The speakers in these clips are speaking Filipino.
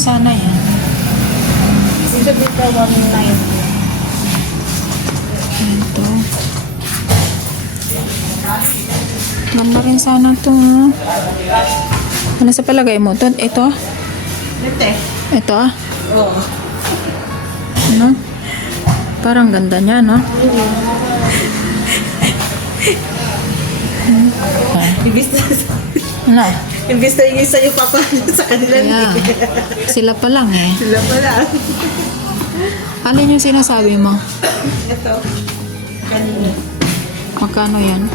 sana yan. Dito dito 190. Ito. Ganda rin sana ito. Ano sa palagay mo? Ito? Ito. Ito? Oo. Ano? Parang ganda niya, no? Ibis na Ano? Imbis na yung sa'yo papano sa kanila. Yeah. Sila pa lang eh. Sila pala. Alin yung sinasabi mo? Ito. Kanina. Magkano yan?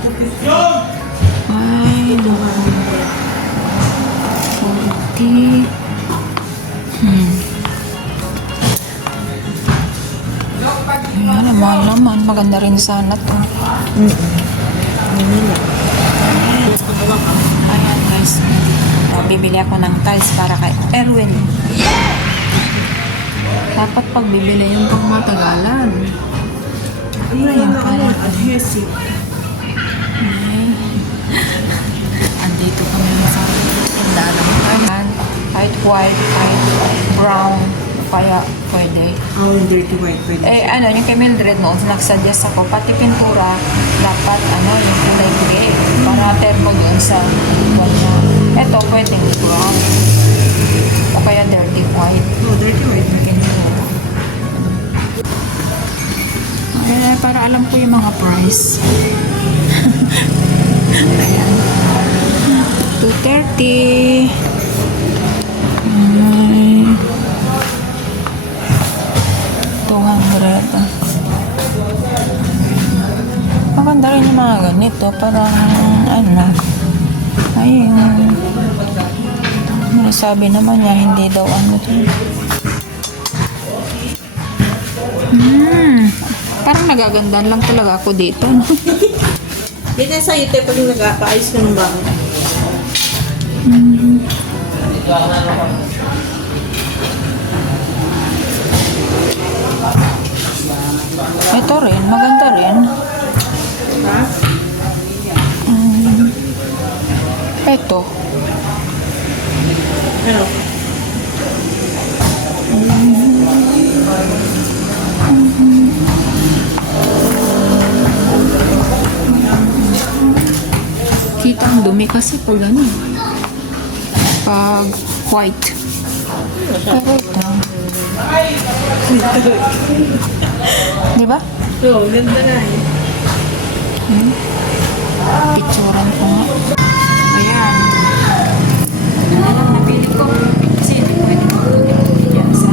Ay, 40. Ayan, mahal naman. Maganda rin sana to. Ayan guys. Bibili ako ng tiles para kay Erwin. Dapat pag bibili yung pag matagalan. Ano yung adhesive? Okay. Andito kami sa tindahan. Kahit white, kahit brown. Kaya pwede. Oh, yung dirty white pwede. Ano, yung kay Mildred noon, nagsuggest ako, pati pintura, dapat, yung kulay gray. Para termo doon sa wall na. Ito, pwedeng brown. O kaya dirty white. Oh, dirty white. Pintura. Okay, para alam ko yung mga price. Ayan. 230. Ay. 200. Maganda rin yung mga ganito. Parang, sabi naman niya, hindi daw parang nagagandaan lang talaga ako dito, no? Ganyan sa'yo, tayo pag nag-aayos ka ng bahay. Ito rin, maganda rin. Ha? Ito. Ano? Kitang dumi kasi pag pag white. Pero ito. Di ba? Oo, ganda na eh. Picturean ko nga. Ayan. Ano lang napili ko. Kasi hindi pwede magputi dyan sa...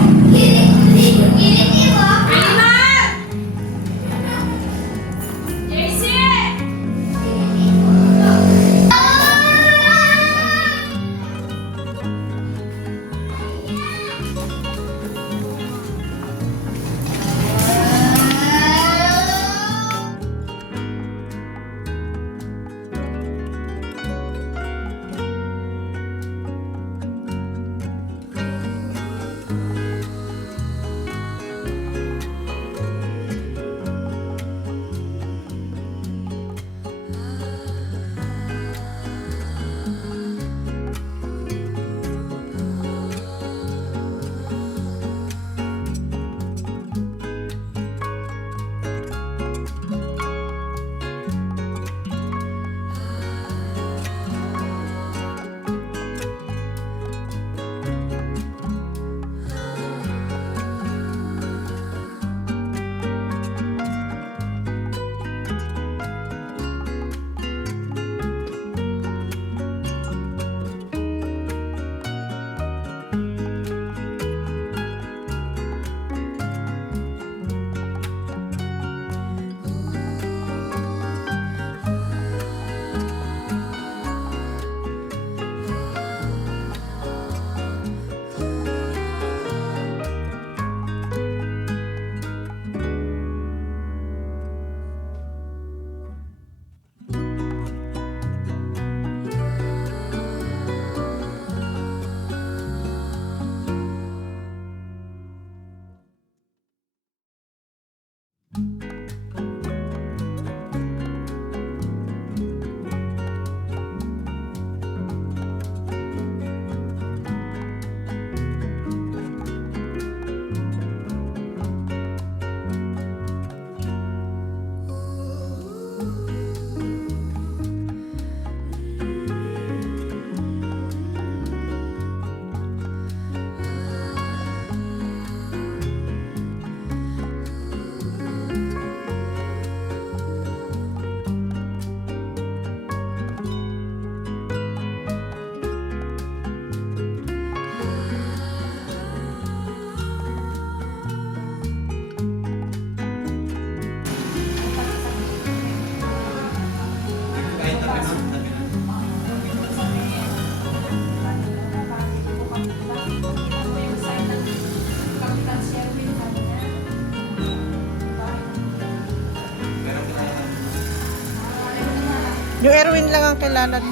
Yung Erwin lang ang kilala.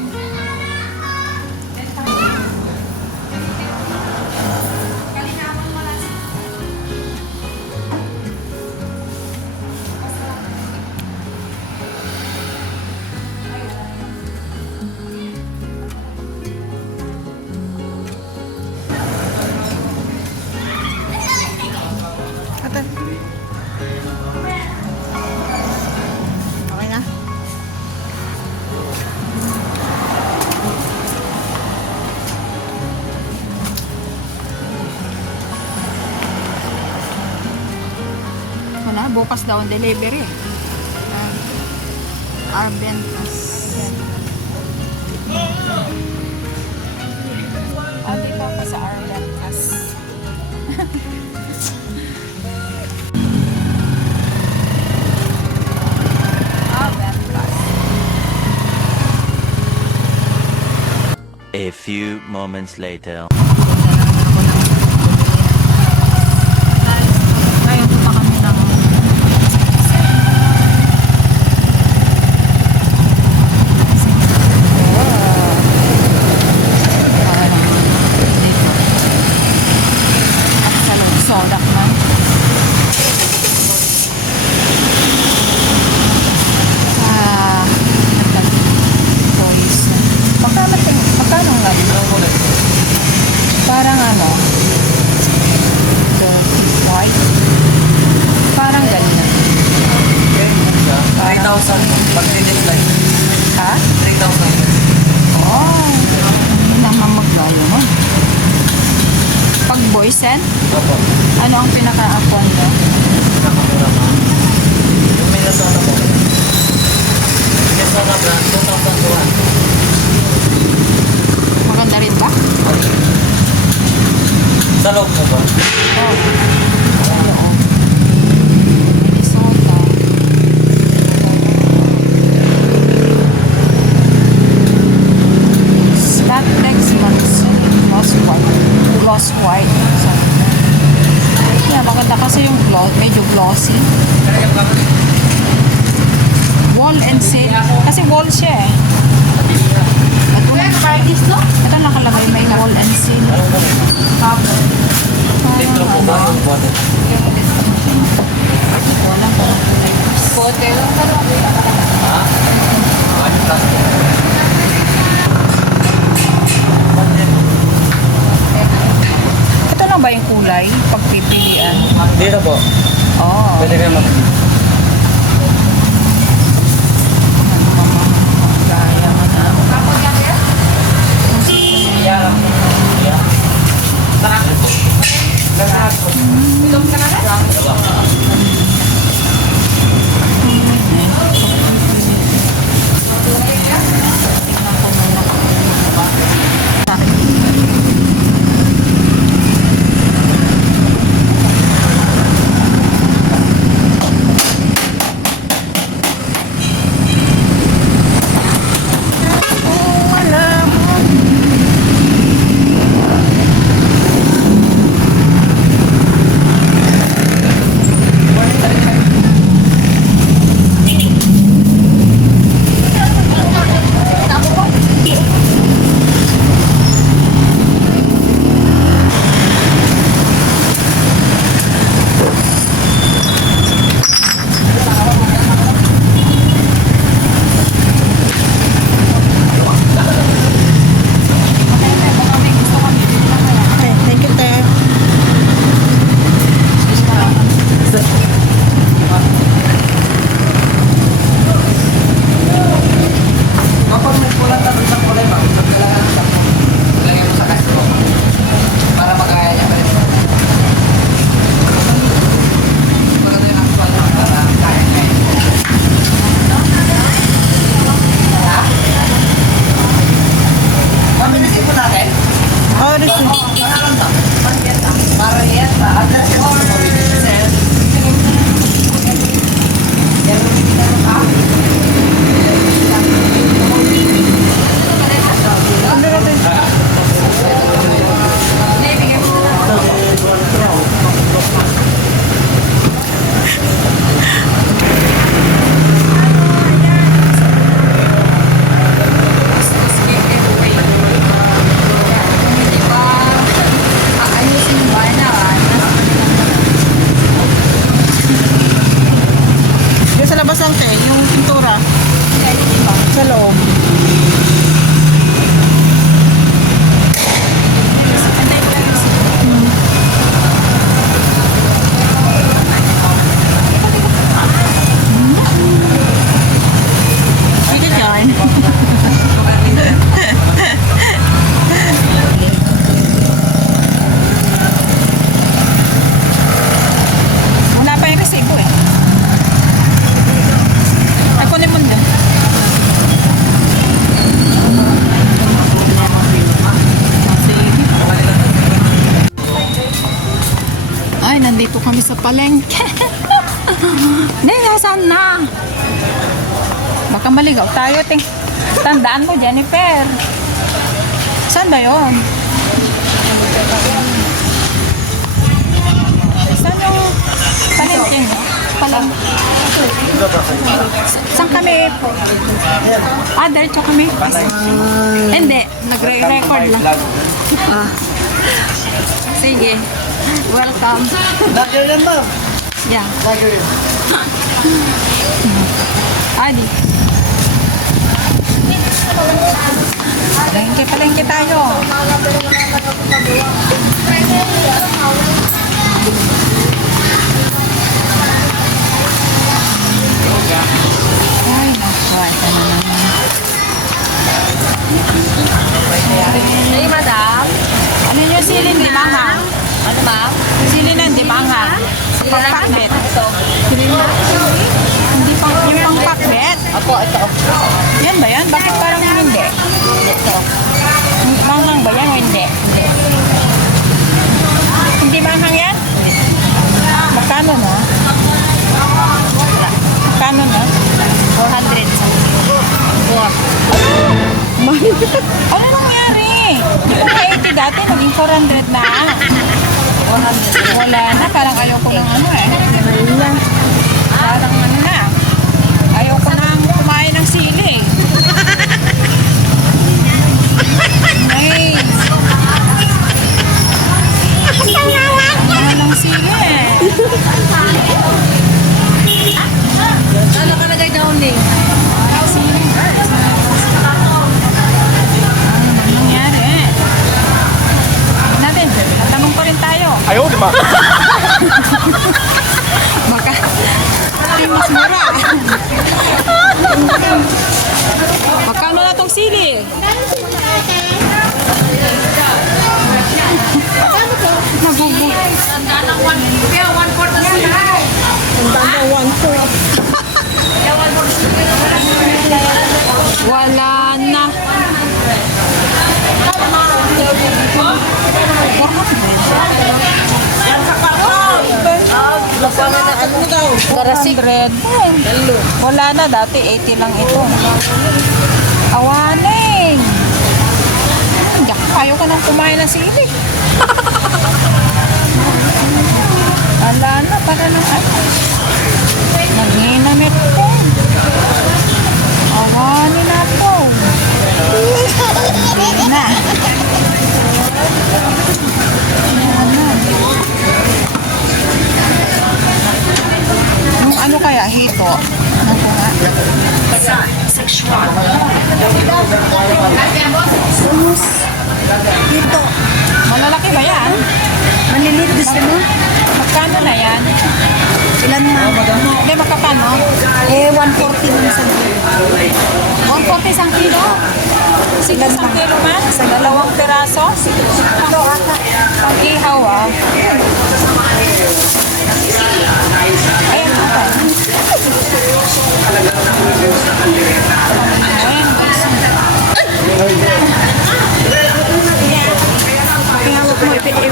Ate. Okay na? Wala, bukas daw ang delivery. Arbentas. Oh, dito ako sa Arbentas. Arbentas. A few moments later. Ngayon punta kami ng dito. At sa loob, sodak man. Toys. Magkano nga ito? Parang ano? Dirty white. Parang ganyan. 3,000 pag dinit-line. Ha? 3,000. Oh, hindi naman maglayo mo. Pag boysen, Opo. ano ang pinaka-akuan mo? Nakamura pa. Yung Minnesota po. Minnesota brand, 2,001. Maganda rin ba? Sa loob po ba? Oh. Oo. Minnesota. Slattex Monsoon. Gloss white. Yeah, maganda kasi yung gloss, medyo glossy. Wall and seal. Kasi wall siya eh. At kung ito nakalagay may wall and seal. Litro po ba yung bottle? Wala po. Ha? Ano plastic? Ito lang ba yung kulay? Pagpipilian? Dito po. Oo. Pwede kayo mag... Gaya mo na. Yeah. Yeah. loob. Sige dyan. Wala pa yung resibo eh. Ay, kunin mo doon. Ay, nandito kami sa palengke. Nasaan na? Baka maligaw tayo, ting. Tandaan mo, Jennifer. Saan ba yun? Saan yung palengke niyo? Saan kami? Diretso kami? Hindi, nagre-record lang. Sige. Welcome. Lagyan yan, ma'am. Yeah. Lagyan yan. Adi. Palengke tayo. Ay, naku. Ito na naman. Hey, madam. Ano yung silin di manghang? Ano, ma'am? Silin na di manghang. Pang-pakbet. Ito. Hindi pang, yung pang-pakbet. Ako, ito. Yan ba yan? Bakit parang hindi? Ito. Manghang ba yan o hindi? Hindi manghang yan? Magkano na? Magkano na? 400. Wow. Ano nangyari? Di ba na 80 dati, naging 400 na. 400. Wala na, parang ayaw ko ng ano eh. Parang ano na. Ayaw ko nang kumain ng sili. Nice. Mahal ng sili eh. Ano ka lagay down eh? Sili. Ano nangyari? Natin, tanong pa rin tayo. Ayaw, di ba? Baka ay mas mura. Magkano na tong sili? Nagugu. Wala na. Ano daw? 400. Wala na, dati 80 lang ito. Awaning. Ayaw ko nang kumain ng sili. Wala na, para nang ano. Nagninamit ko. Awanin na po. Hindi na. Yung ano kaya, hito? Ano ko nga? Dito. Malalaki ba yan? Malilit gusto mo? Magkano na yan? Ilan na? Hindi, magkapano? 140 lang sa 140 isang kilo? Sige, isang kilo man? Sa dalawang piraso? Ito ata. Pag-ihaw ah. Ayan ata. Ayan.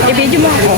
I-video mo ako.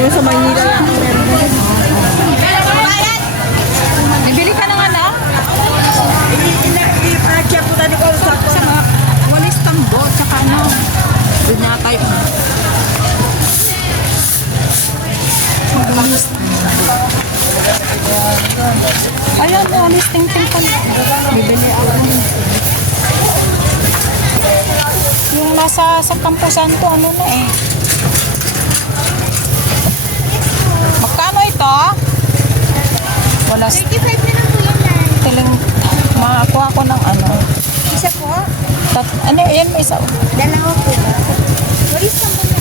Yung sa Maynila yan. Nabili ka ng ano? I-check po tayo ko sa Sa mga walis tambo, tsaka ano. Doon na tayo. Walis tambo. Ayan, walis ting-ting pala. Bibili ako. Yung nasa sa kampusan ko, ano na eh. Magkano ito? Wala. 35 na lang po yan, Nay. Tiling, makakuha ko ng ano. Isa po? Ano, ayan, may isa. Dalawa po ba? Walis ka muna.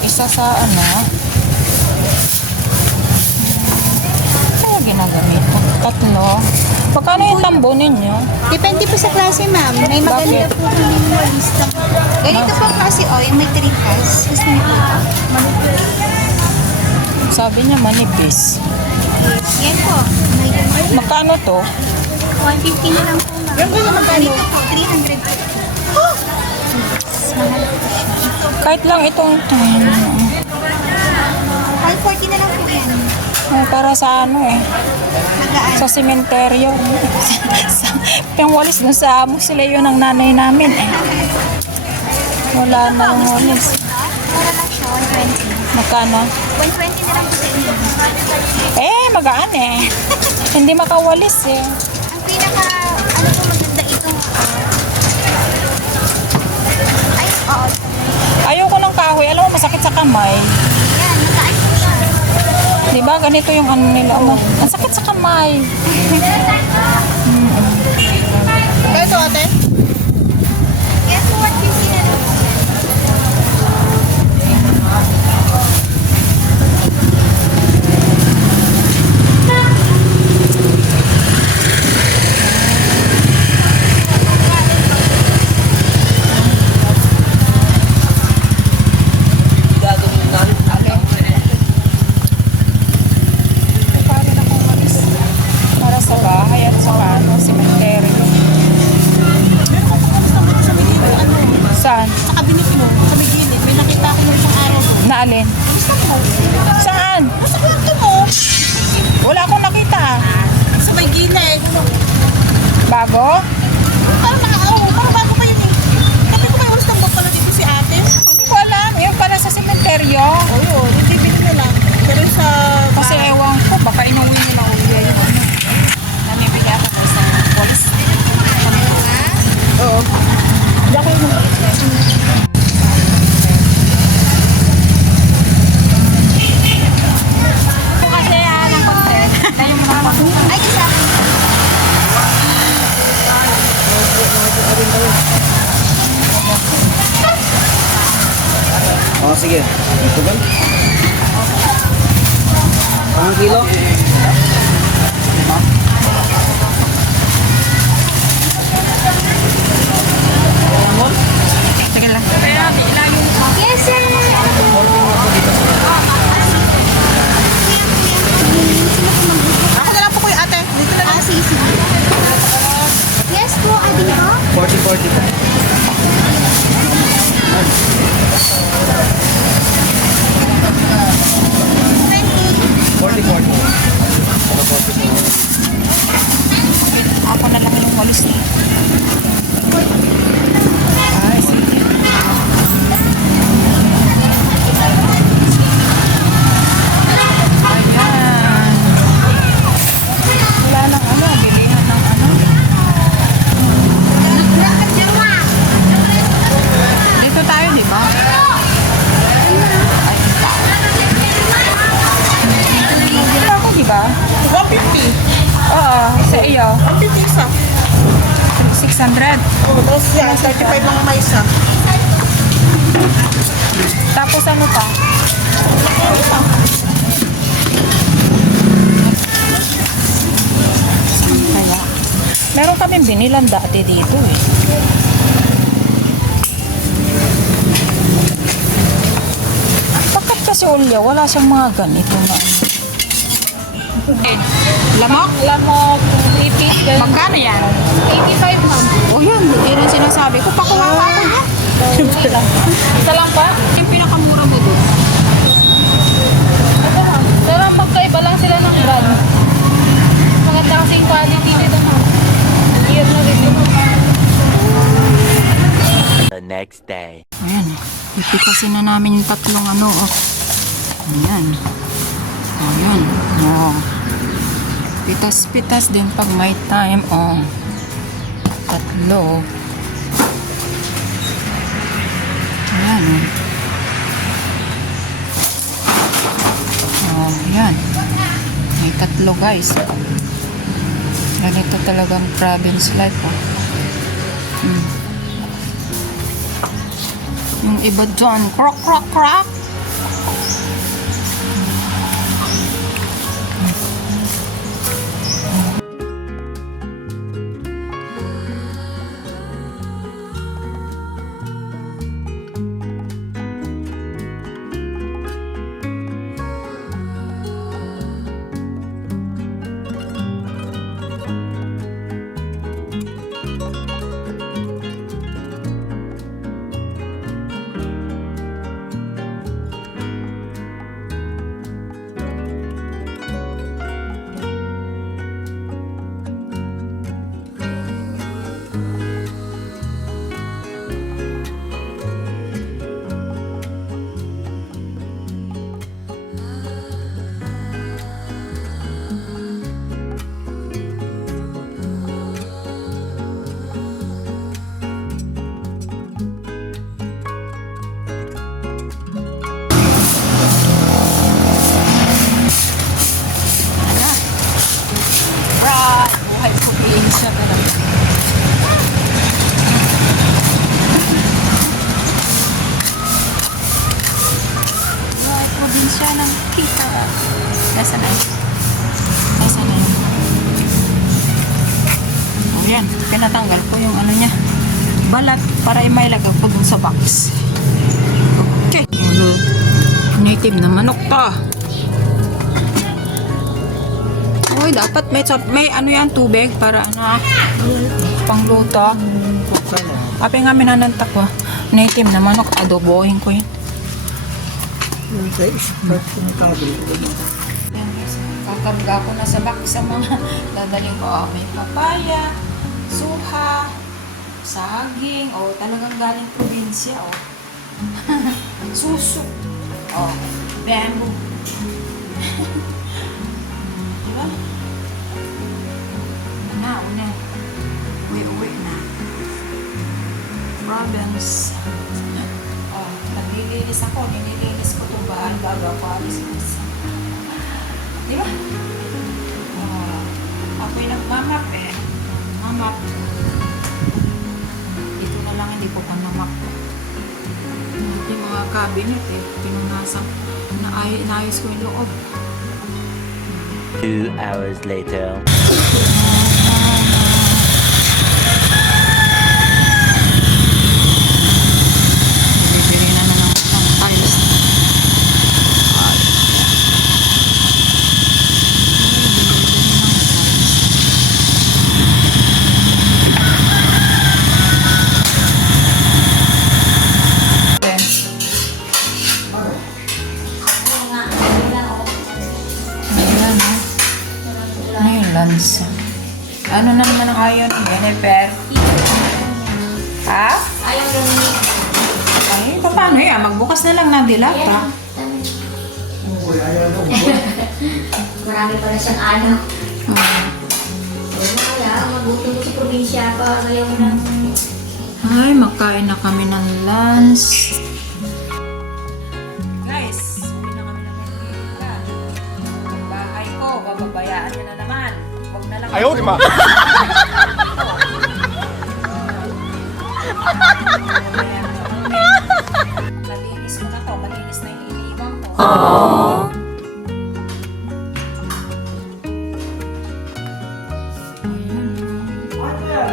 Isa sa ano. Ano ginagamit ko? Tatlo. Magkano yung tambo ninyo? Depende po sa klase, ma'am. May maganda Bakit? po kami ng walis tambo. Ganito po klase, yung may tripas. Gusto niyo po ito? Sabi niya manipis. Yan po. May ganito. Magkano to? 150 na lang po, ma'am. Yung ganyan magkano? Ganito po, 300 po. Mahal po siya. Kahit lang itong Hal 40 na lang po yan. para sa ano eh. Magaan. Sa sementeryo. Yung walis dun sa musileo ng nanay namin eh. Wala na yung walis. Mura lang siya, 120. Magkano? 120 na lang po sa inyo. Eh, magaan eh. Hindi makawalis eh. Ang pinaka, ano po maganda itong, ay, oo. Ayoko ng kahoy. Alam mo, masakit sa kamay. Yan, magaan po siya. Di ba? Ganito yung ano nila. Ang sakit sa kamay. Ito ate? Yes, 150 na lang. Para na kong walis. Para sa bahay at sa ano, sementeryo. Saan? Sa kabinet mo, sa may gilid. May nakita ko yung isang araw doon. Naalin? Gusto mo? Saan? Sa kwarto mo. Wala akong nakita ah. Sa may gilid. Bago? Parang parang bago pa yun eh. Sabi ko may ulos ng pala dito si ate. Hindi ko alam. Yung para sa sementeryo. O yun, hindi bili na lang. Pero sa... Kasi ewan ko, baka inuwi nila uli yung ano. Namibili ako na sa walis. Oo. Laki mo. Kasi ng content. Tayo mga Ay, isa. Oh, sige. Ito ba? Ang kilo? Sige lang. Kaya bila yung Yes, sir. Ako na lang po kuya ate. Dito na lang. Ah, sige, sige. Yes po, adi po. 40-40 pa. 40-40. ako na lang yung walis niya. Ay, sige. Ayan. Wala nang ano, bilihan ng ano. Dito tayo, di ba? Ayun pa. Dito ako, di ba? 150. Oo, sa iyo. 150 isa. 600. Oo, tapos yan, 35 mga may isa. Tapos ano pa? Kaya, meron kaming binilan dati dito eh. Bakit kasi Olya, wala siyang mga ganito na ano? Lamok? Lamok, ipis, Magkano yan? 85, ma'am. O yan, hindi rin sinasabi ko. Pakuha ko niya. Isa lang ba? Yung pinakamura mo doon. Pero magkaiba lang sila ng brand. Maganda kasi yung quality nito. Year na rin yun. The next day. Ayan. Ipikasin na namin yung tatlong ano. Oh. Ayan. Ayan. Oh. Pitas-pitas din pag may time. Oh. Tatlo. Ayan. Oh. Oh, ayan. May tatlo guys. Ganito talagang province life. Oh. Yung iba dyan, krok, krok, krok. Right! Buhay ko siya. Pero buhay ko din siya ng kita. Nasa na yun? Nasa na yun? O yan, pinatanggal ko yung ano niya. Balat para imailagay ko dun sa box. Okay. Native na manok to. Uy, dapat may ano yan, tubig para ano, pangluto. Api nga minananta ko. Native na manok, adobohin ko yun. Kakarga ko na sa box sa mga dadaling ko. Oh, may papaya, suha, saging, oh, talagang galing probinsya, oh. Suso, oh, bamboo. Diba? Una. Uwi na. Province. Oh, naglilinis ako. Nililinis ko itong bahay bago ako alis. Diba? Oh, ako'y nagmamap eh. Mamap. Dito na lang hindi ko pa namap. Yung mga cabinet eh. Pinunasan. Inaayos ko yung loob. 2 hours later. Bibili na ng tiles. Lansa. Ano na naman ang ayaw ni Jennifer? Ha? Ayaw ganun. Ay, paano yan? Magbukas na lang ng dilata. Marami pala siyang anak. Wala, magutom ko sa probinsya pa. Kaya mo lang. Ay, magkain na kami ng lunch. Guys, uwi na kami ng Manila. Ang bahay ko, bababayaan nyo na naman. Huwag na lang. Ayaw, di ba? Malinis ko na to. Malinis na yung iniiwan ko.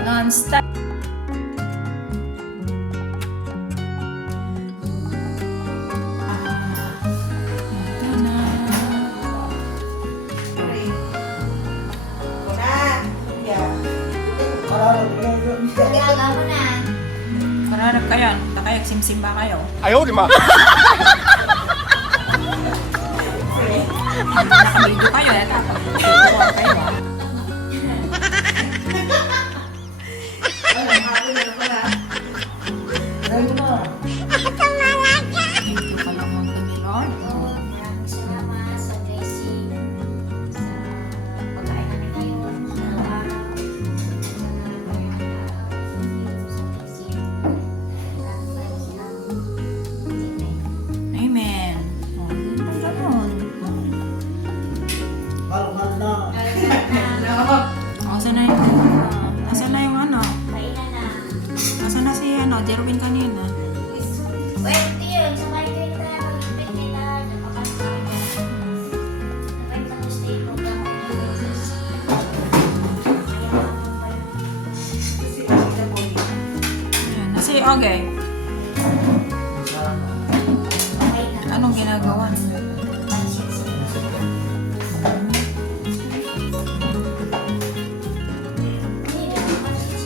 Non-stop. Kaya mo na. Mararap ka yan. kayo? Simsim ba kayo? Nakabidyo kayo eh. Tapos, tutuwa kayo ah. Thank you pala mo kami, Lord. Maraming salamat sa blessing, sa pagkain namin ngayon, sa araw-araw. Sa blessing. Maraming salamat. Amen. Oh, ganun. Asan na yung asan na yung ano? Kainan na. Asan na si ano? Jerwin kanina. Pwede yun. Sabay kayo tayo. Mag-ipit nila. Napakasama ka. Sabay sa stay program. Ayan, na si Okay. Anong ginagawa niyo?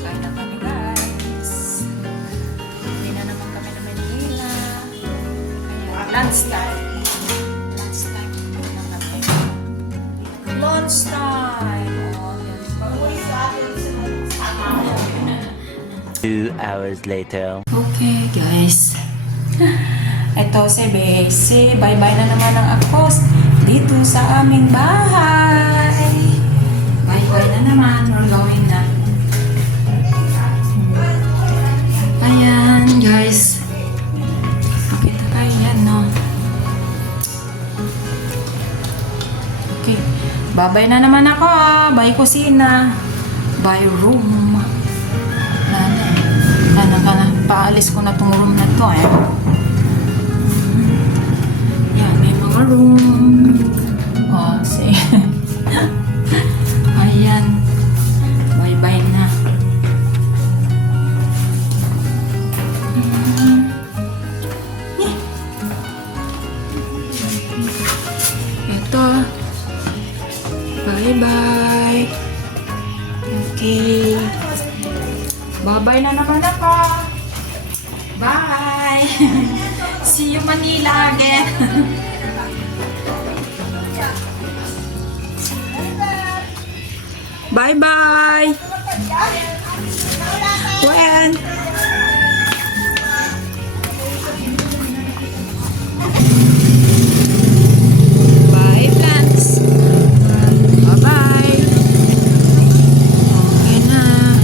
Kain na kami guys. Uwi na naman kami na Manila. Ayan, lunch time. Lunch time na kami. Lunch time! Oh, yan. 2 hours later. Okay, guys. Ito si Bessie. Bye-bye na naman ang akos dito sa aming bahay. Bye-bye na naman. We're going na. Ayan, guys. Makita tayo yan, no? Okay. Bye-bye na naman ako. Bye kusina. Bye room. Paalis ko na tong room na to eh. Yan, may mga room. Oh, see. Ayan. Bye-bye na. Ito. Bye-bye. Okay. Bye-bye na naman ako. Bye! See you Manila again! Bye-bye! When? Bye, plants! Bye-bye! Okay na.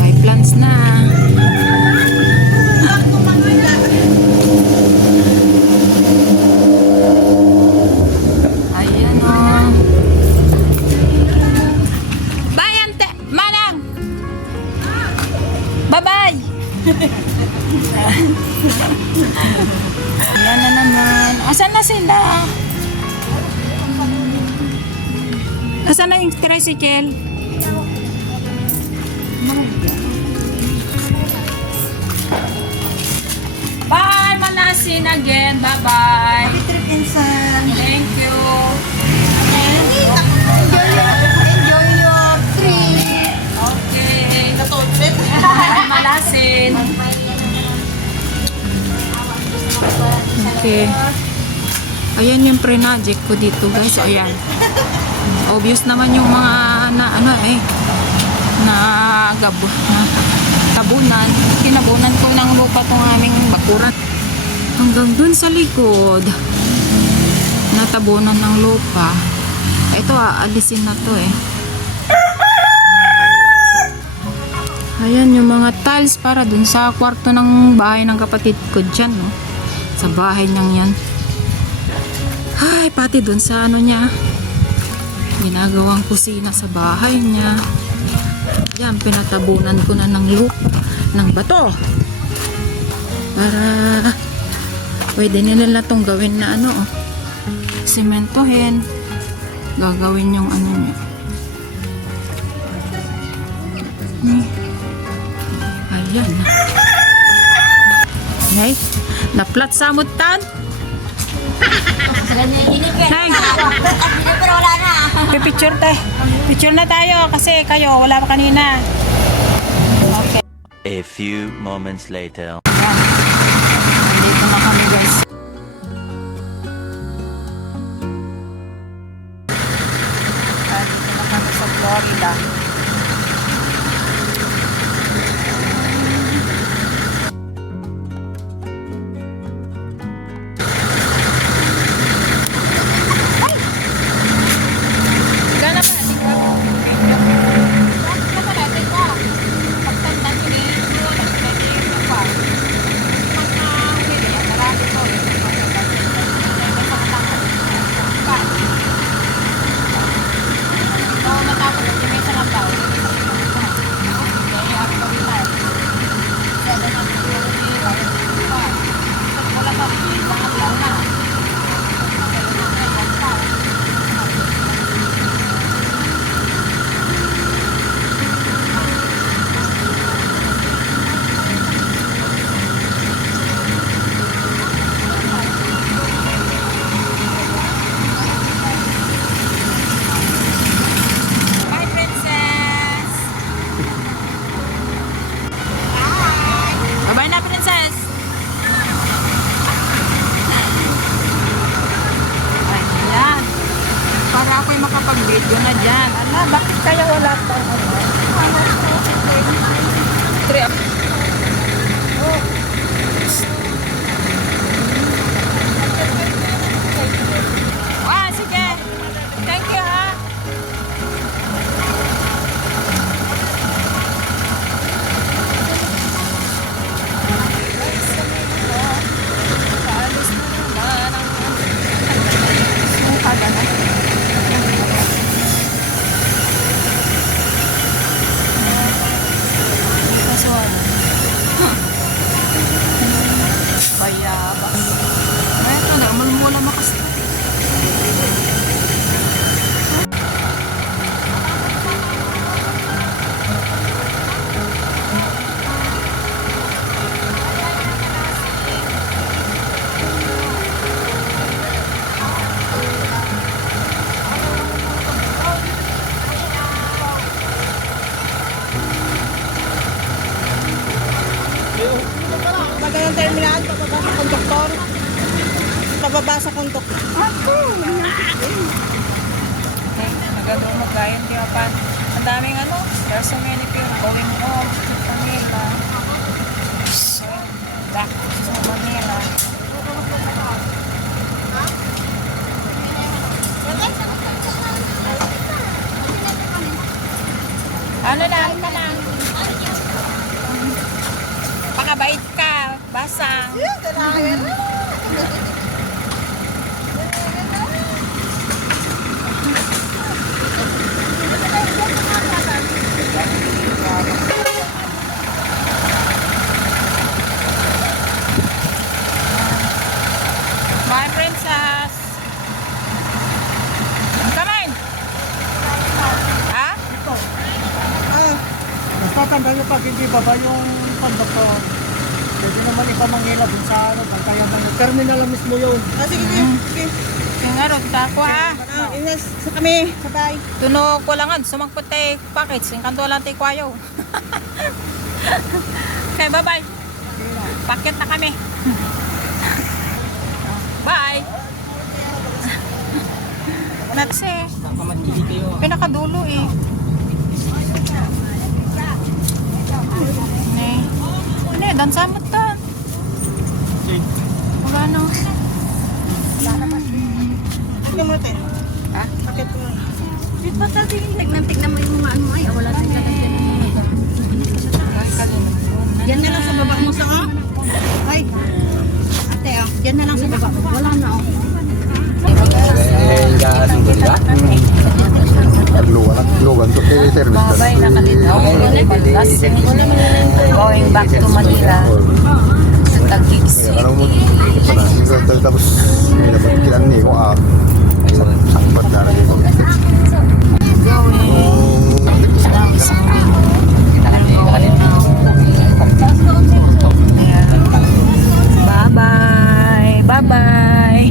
Bye, plants na. Ayan o. Bye, ante! Manang! Bye-bye! Ayan na naman. Asan na sila? Asan na yung tricycle? Bye, Malasin again. Bye-bye. Trip insan. Thank you. Enjoy your trip. Okay. Malasin. Okay. Ayan yung pre-magic ko dito, guys. So, ayan. Obvious naman yung mga na tabunan. Tinabunan ko ng lupa tong aming bakuran. Hanggang dun sa likod, natabunan ng lupa. Ito, aalisin na to eh. Ayan yung mga tiles para dun sa kwarto ng bahay ng kapatid ko dyan, no? Sa bahay niyang yan. Ay, pati dun sa ano niya. Ginagawang kusina sa bahay niya. Yan, pinatabunan ko na ng ng bato. Para pwede nila itong gawin na ano, sementohin. Gagawin yung ano niya. Ayan. Okay. Na-flat sa mutan. Nay, Pero wala na. picture tayo. Picture na tayo kasi kayo wala pa kanina. Okay. A few moments later. Yan. kami guys. Dito na kami sa Florida. Gana pa, di ba? Bakit ka pala, di ba? Pagtanda ko ni pa. Pagka hindi, marami ko. Oo, matapos na may isang tao. Kaya ako kami tayo. Kaya na wala pa rin yung mga tao na. Bye, princess! Bye-bye na, princess! Ayan. Para ako'y makapag-video na dyan. Ala, bakit kaya wala pa? Sige. Thank you, ha? Paalis na naman ang kada na. Kaso ano? Bayabas. Ay, ito na. Mulmula makas. Pagka ng terminal, pababa sa konduktor. Pababa sa konduktor. Nagano mo gayon di pa. Ang daming ano, there are so many people going home to Manila. Back to Manila. Ano lang, ka lang. Pakabait ka, basang. Bye, princess. Come in. Ha? Basta tanda nyo pag hindi baba yung konduktor. Pwede naman ipamangila dun sa ano, bantayan ng terminal mismo yun. Sige, sige. Yung nga ron, tako ha. Ines, sa kami, sabay. Tunog ko lang sumagpot tayo package. Yung kanto lang tayo kwayo. Okay, bye-bye. Paket na kami. Bye. Natse. Pinakadulo eh. Ano eh, dansamot tan. Wala na. Tignan mo natin. Ha? Pakit ko mo. Di ba sabi tignan mo yung mga ano ay wala tayong gagawin ng mga yan na lang sa baba mo sa ay ate yan na lang sa baba wala na Lugan to kay service. Babay na kanina. Going back to Manila. Sa Taguig City. Ano mo tapos dapat kilan ni ko sampat na rin ko. Bye-bye. Bye-bye.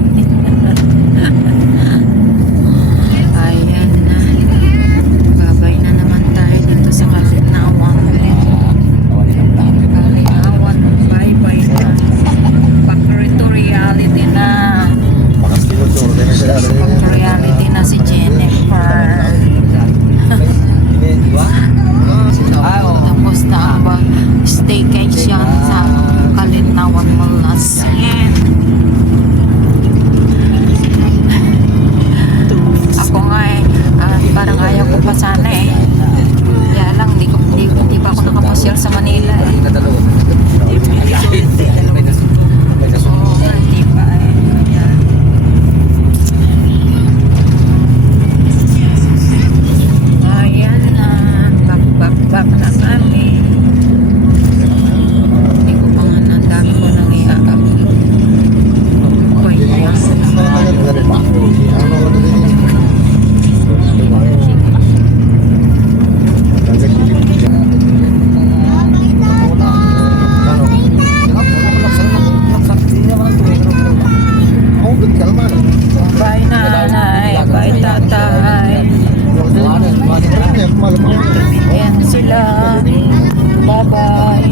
Ayan na. Babay na naman tayo dito sa Kalinawan. Kalinawan. Bye-bye na. Back to kalman. Bye nanay, bye tatay. Ayan sila. Bye-bye.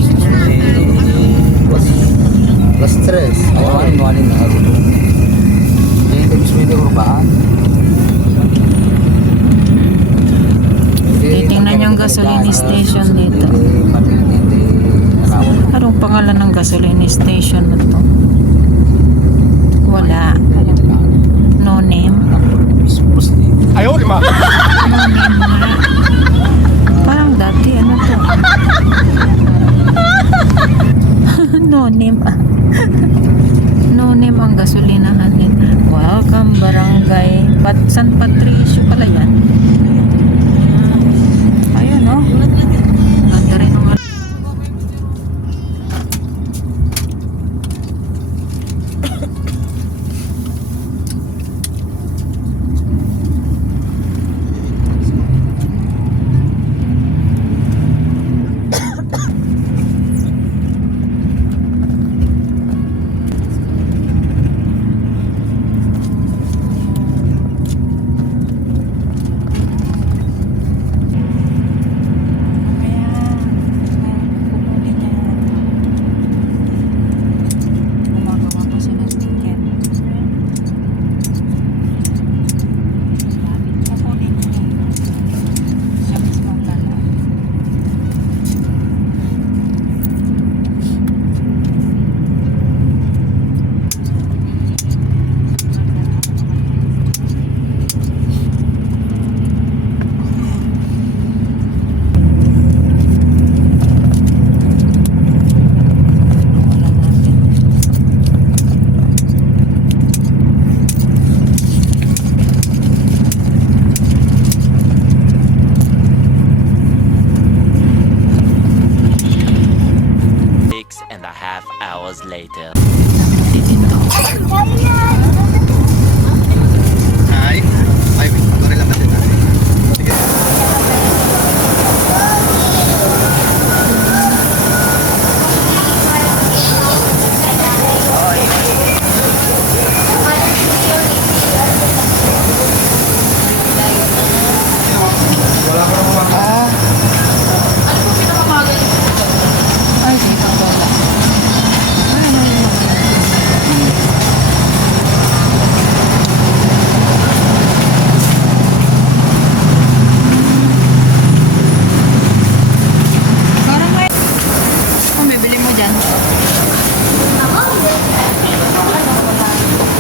Plus stress. Awarin na ako. Hindi gusto mo yung kurbahan. Titingnan yung gasoline station dito. Anong pangalan ng gasoline station na to? Wala. No name. Ayaw, lima. No name nga. Parang dati ano to? No name ah. No name ang gasolinahan nila. Welcome barangay San Patricio pala yan. Ayun oh. Ganda rin ang gumagawa pa siya ng ticket. Kukunin niya. Siya mismo ang lala. Wala natin. Six and a half hours later. Titinto. Ay, ay, ito rin lang natin. Ay, dito wala. Parang may... Oh, may bili mo dyan.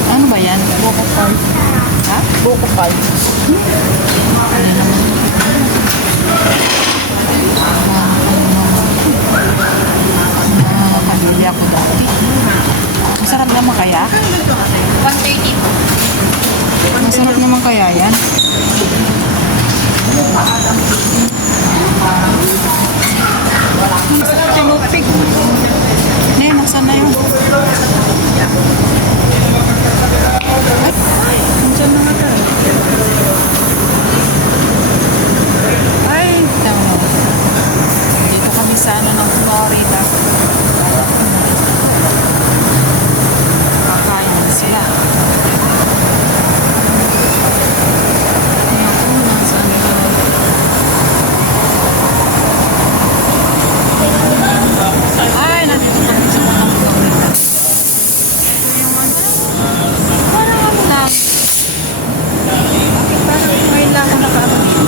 Ano ba yan? Buko Park. Ha? Buko Park. Ano naman? Nakakabili ako dati. Masarap naman kaya? 130. Masarap naman kaya yan? Tinupig. Ne, nasaan na yun? Ay, nandiyan na nga tayo. Ay, tama. Dito kami sa ano ng Florida. Kakain na sila. Ayan po, nasaan na. Ay, nandito kami sa mga Florida. Ito yung ano. Parang ano lang. Bakit parang ngayon lang ako nakaano dito?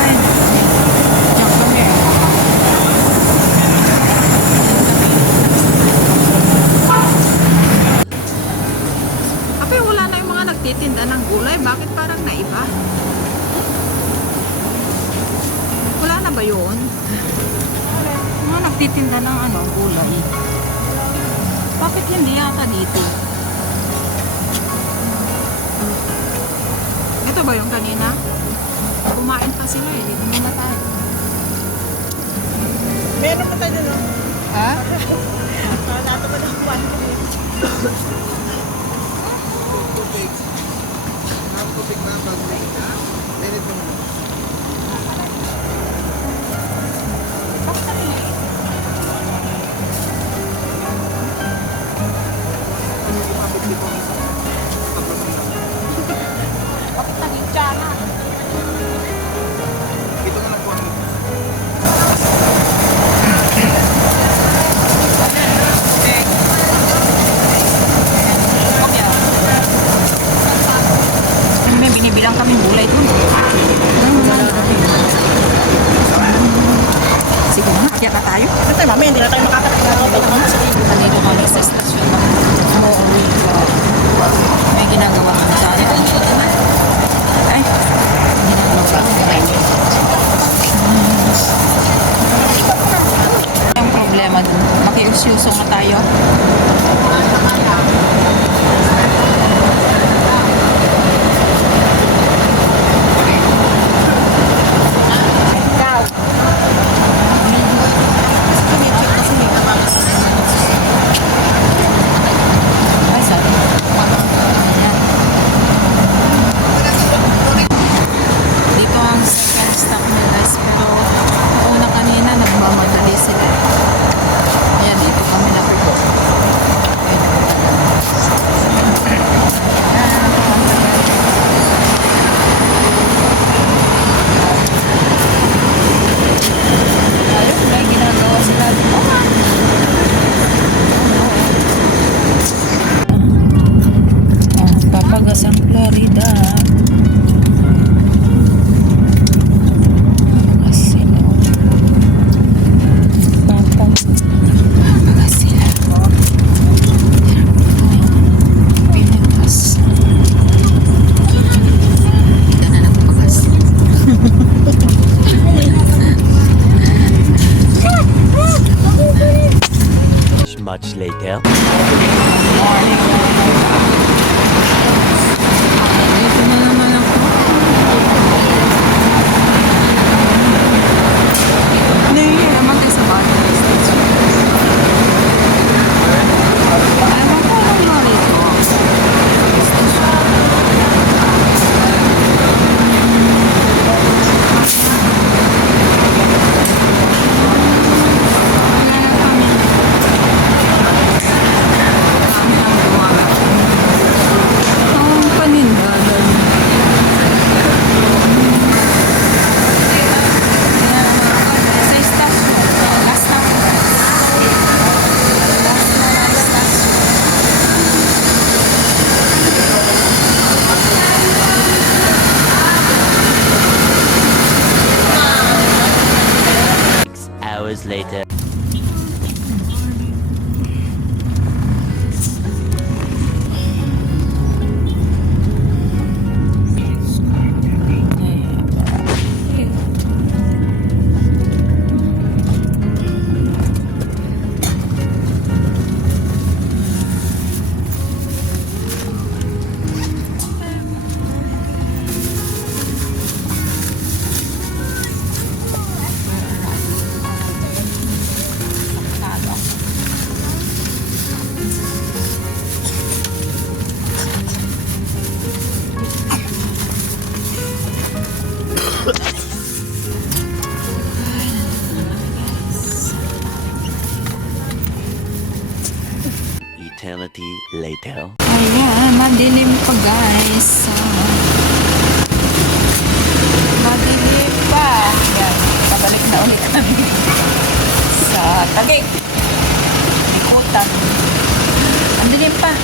Ay, diyan kami. Ape, wala na yung mga nagtitinda ng gulay. Bakit parang naiba? Wala na ba yun? Mga nagtitinda ng ano, gulay. Bakit hindi yata dito? Ito ba yung kanina? Kumain pa sila eh. Dito muna tayo. Meron pa tayo no? Ha? Nato pa ng 1 Tubig na pag Minute mo. Kaya ka tayo? Kasi mami, hindi na tayo makakapagkakapag Kanino kami sa estasyon ng umuwi ka. May ginagawa kami sa akin. Ay, ginagawa kami. Ang problema dun, makiusyuso nga tayo. Ay, sabi. Ayan. Dito ang second stop nila guys, pero una kanina nagmamadali sila. Ayan, dito kami nakupo. Ayun, may ginagawa sila dito. Papagasang Florida. Sila. Papagas sila. Pinagas. Dito na nagpagas. Much later. Dito na naman ako. Hindi, naman kayo sa battery station. Ewan ko lang nga rito. Ang panindagan. Sa station. Last na. Last na station. 6 hours later. Eternity later. Ayan, madilim pa guys. Madilim pa. Ayan, pabalik na ulit kami sa Taguig. Likutan. Madilim pa.